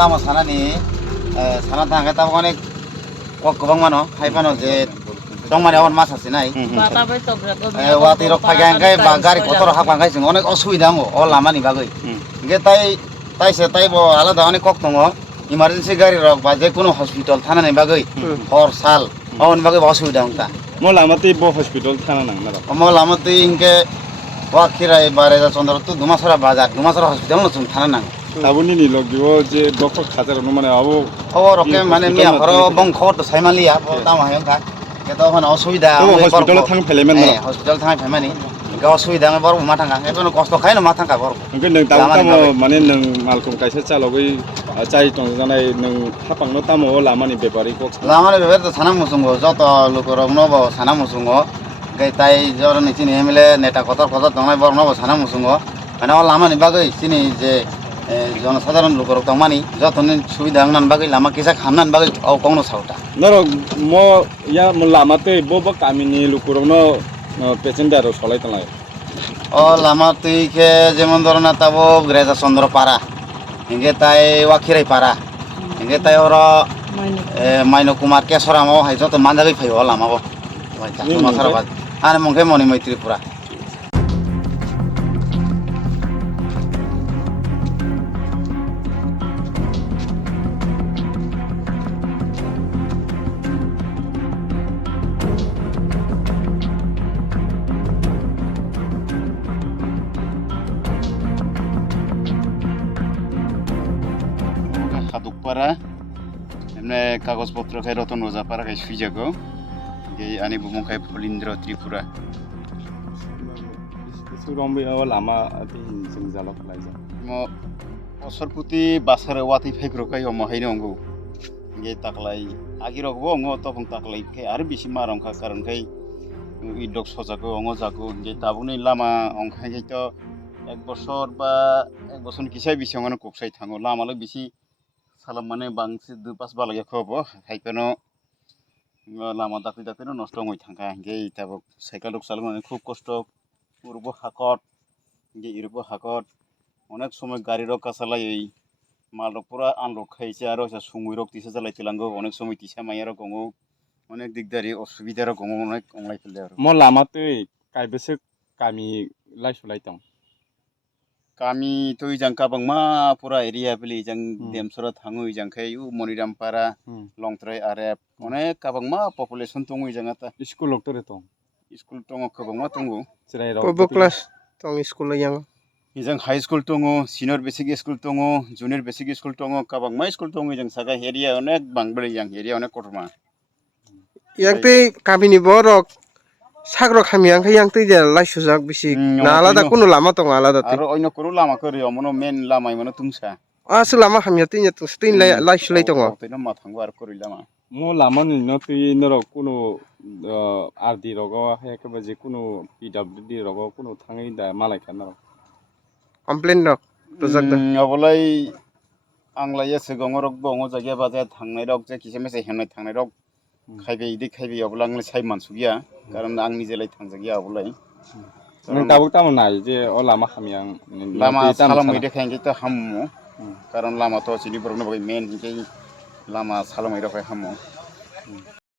tamo sana ni sana tangkai tamo kan kok kubang mano hai pano je dong mane awan masa sinai wati rok pakai angkai bagari kotor hak angkai sing onek osuida ngo o lama ni bagoi ge tai se tai bo alada onek kok tongo emergency gari rok ba je kuno hospital thana ni bagoi hor sal on bagoi osuida ongta mo lamati bo hospital thana nang na mo lamati inke wakirai bare chondro tu dumasara bazar dumasara hospital no chung thana nang abuni ni logyo je doctor khajar no mane abo roke mane miya horo bong khot to saimaliya bo tamo hayong ka ke to hon osuida hospital thang phelemen na hospital thang phaimani ke osuida ngai bor mathanga ebono kosto khai no mathanga bor nge nang tamo mane nang malkum kaisa chalogoi chai tong janai nang hapang no tamo lamani bepari ko lamani beber to sana musungo joto lukorok no bo sana musungo gai tai jor ni chini emile neta kotor tongnai bor no bo sana musungo মানে lamani bagoi chini je জনসাধারণ লোক তমানি যতনে সুবিধা আংনান বাগৈ লামা কিসা খামনান বাগৈ অ কোন সাউটা নর মো ইয়া মো লামাতে Bob Kaminey লুকুরনো passenger সলাই তলাই ও লামা তুইকে যেমন ধরনা তাবো গ্রেজা চন্দ্র পারা ইঙ্গে তাই ওয়াখিরাই পারা ইঙ্গে তাই ওর মাইনো কুমার কেশরামো হাই যত মানজাগৈ ফাইও লামাবো ভাই তা মাসারা বাদ আরে মংকে মনি মৈত্রী পুরা Para emne কাগজপত্র খাই রতন ওজা পারা খাই সুইজাগো এই আনি বুমং খাই ফলিন্দ্র ত্রিপুরা সুরম্বি লামা जों জালক লাইজা মো অসরপুতি বাসার ওয়াতি ফাইগ্র খাই অম হাইনো অঙ্গো গে তাকলাই আগি রগবো অঙ্গ তখন তাকলাই খাই আর বেশি মারংখা কারণ খাই ইডক সজাগো অঙ্গ জাগো গে তাবুনি লামা অংখাই খাই তো এক বছর বা এক বছর কিসাই বেশি অঙ্গনে কোকসাই থাঙ্গো লামালে বেশি salam mane bangsi du pas balage khobo haipeno lama dakti dakti no nosto ngoi thangka ge itabo cycle rok চালানো খুব কষ্ট উরবো হাকট ge ইরবো হাকট অনেক সময় গাড়ি রক কাছালাই এই মাল রক পুরা আনলক খাইছে আর সুঙ্গুই রক তিসা চালাই তিলাঙ্গো অনেক সময় তিসা মাইয়া রক গঙ্গো অনেক দিকদারি অসুবিধা রক গঙ্গো অনেক অংলাই ফেললে আর মো লামাতে কাইবেসে কামি লাইসুলাই দं kami to ijang kabang ma pura area beli ijang demsora thangu ijang khai u moniram para longtrai arep onek kabang ma population tongu ijang ata school loktore tong school tongu kabang ma tongu chirai ro Pobo class tong school yang ijang high school tongu senior basic school tongu junior basic school tongu kabang ma school tongu ijang saga area onek bangbeli ijang area onek kotorma yang te kami ni borok Sagar খামি আংখাই yang te jel lai sujak bisi na alada kuno lama tong alada te aro oino kono lama kori omono main lama imono tungsa asu lama khami te nya tung stin lai sulai tong tino ma thanggo ar kori lama mo lama ni no tui noro kuno RD rogo he ke baje kuno PWD rogo kuno thangai da malai kan noro complain rok project da obolai anglaya segong rok bongo jagya baja thangnai rok je kise mese henai thangnai rok খাইবে ইদি খাইবে অবলা আংলে সাই মানসুগিয়া কারণ আং নিজেলাই থাংজাগিয়া অবলাই nang tabuk tamo nai je o lama khami ang lama salam mai deখাই তো হামমু কারণ লামা তো চিনি বরনো by main লama salam mai deখাই হামমু